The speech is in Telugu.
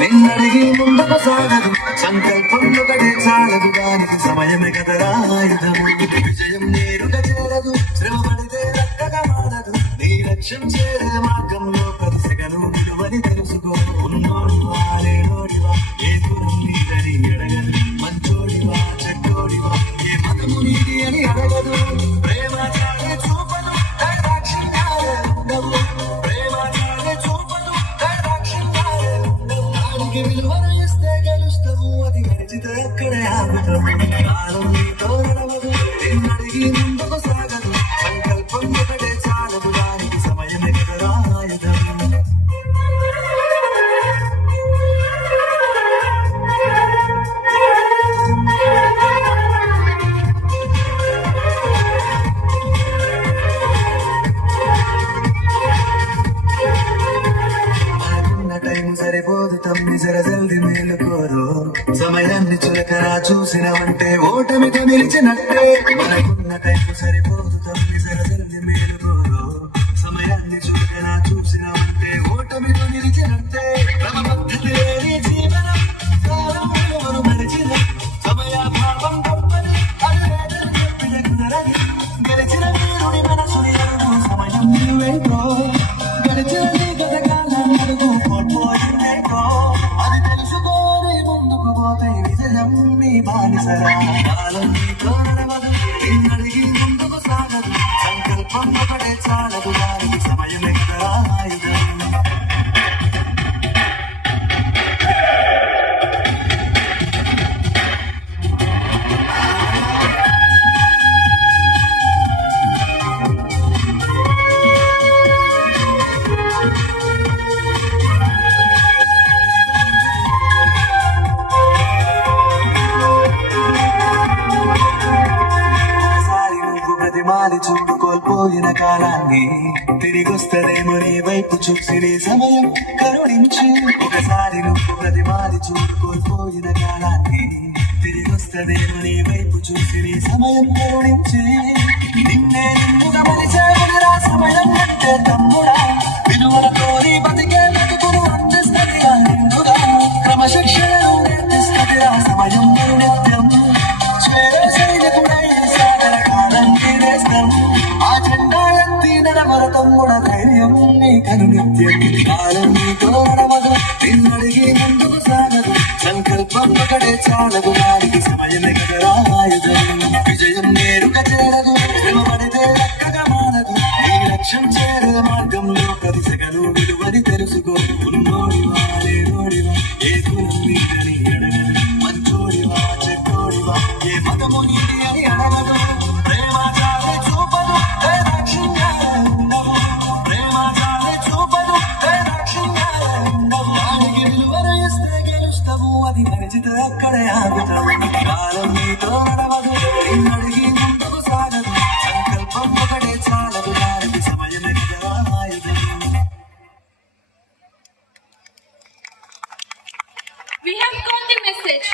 నిన్నడిగి ముందుకు సాగదు సంకల్పం ఒకటే చాలదు దానికి సమయమే కదరా ఆయుధము విజయం నేరుగా చేరదు శ్రమ పడితే రక్కగా మారదు నీ లక్ష్యం చేరే మార్గంలో ప్రతిసగను విలువని తెలుసుకో ఉన్నోడు వాడే నోడివా ఏ గురం నీదని అడగదు మంచోడివా చెడ్డోడివా ఏ మతము నీది అని అడగదు ప్రేమ చాలే చూపదు దైదాక్షిణ్యాలే ఉండవు ప్రేమ చాలే చూపదు దైదాక్షిణ్యాలే దానికి విలువను ఇస్తే గెలుస్తావు అది గడిచితే అక్కడే ఆగుతావు కాలం నీతో నడవదు నిన్నడిగి ముందుకు సాగదు సంకల్పం ఒకటే చాలదు దానికి సమయమే కదరా ఆయుధం టైం సరిపోదు తమ్మి జర జల్ది మేలుకోరు సమయాన్ని చులకరా చూసినవంటే ఓటమితో నిలిచినట్టే మనకున్న టైం సరిపోదు తమ్మి జర జల్ది మేలుకోరు సమయాన్ని చులకరా చూసినవంటే ఓటమితో నిలిచినట్టే క్రమపద్ధతి లేని జీవనం కాలం విలువను మరిచిన సమయాభావం తప్పని అదేదని చెప్పిన కుదరని గెలిచిన వీరుడి మనసుని అడుగు సమయం నీవేంటో గడిచిన నీ గతకాలం అడుగు కోల్పోయిందేంటో అది తెలుసుకోని ముందుకు పోతే విజయం నీ బానిసరా కాలం నీతో నడవదు నిన్నడిగి ముందుకు సాగదు సంకల్పం ఒకటే చాలదు దానికి సమయమే కదరా ఆయుధం ప్రతిమాలి చూడు కోల్పోయిన కాలాన్ని తిరిగొస్తదేమో నీ వైపు చూసి నీ సమయం కరుణించి ఒకసారి నువ్వు ప్రతిమాలి చూడు కోల్పోయిన కాలాన్ని తిరిగొస్తదేమో నీ వైపు చూసి నీ సమయం కరుణించి నిన్నే నిన్నుగా మలిచేవుడిరా సమయం అంటే తమ్ముడా విలువలతో నీ బతికే బతుకును అందిస్తదిరా నిన్నుగా క్రమశిక్షణను నేర్పిస్తదిరా సమయం నిత్యం చేరే సైనికుడై సాగర కాలం తీరేస్తాం ఆ జెండా ఎత్తి నడవర తమ్ముడ ధైర్యం నీ కను నిత్యం కాలం నీతో నడవదు నిన్నడిగి ముందుకు సాగదు సంకల్పం ఒకటే చాలదు దానికి సమయమే కదరా ఆయుధం విజయం నేరుగా చేరదు శ్రమ పడితే రక్కగా మారదు నీ లక్ష్యం చేరే మార్గంలో ప్రతి సెగను విలువని తెలుసుకో ఉన్నోడివా లేనోడివా ఏ కులం నీదని అడగదు మంచోడివా చెడ్డోడివా ఏ మతము నీది అని అడగదు ప్రేమ చాలే చూపదు దైదాక్షిణ్యాలే ఉండవు ప్రేమ చాలే చూపదు దైదాక్షిణ్యాలే ఉండవు దానికి విలువను ఇస్తే గెలుస్తావు అది గడిచితే అక్కడే ఆగుతావు కాలం నీతో నడవదు నిన్నడిగి ముందుకు సాగదు సంకల్పం ఒకటే చాలదు దానికి సమయమే కదరా ఆయుధం We have got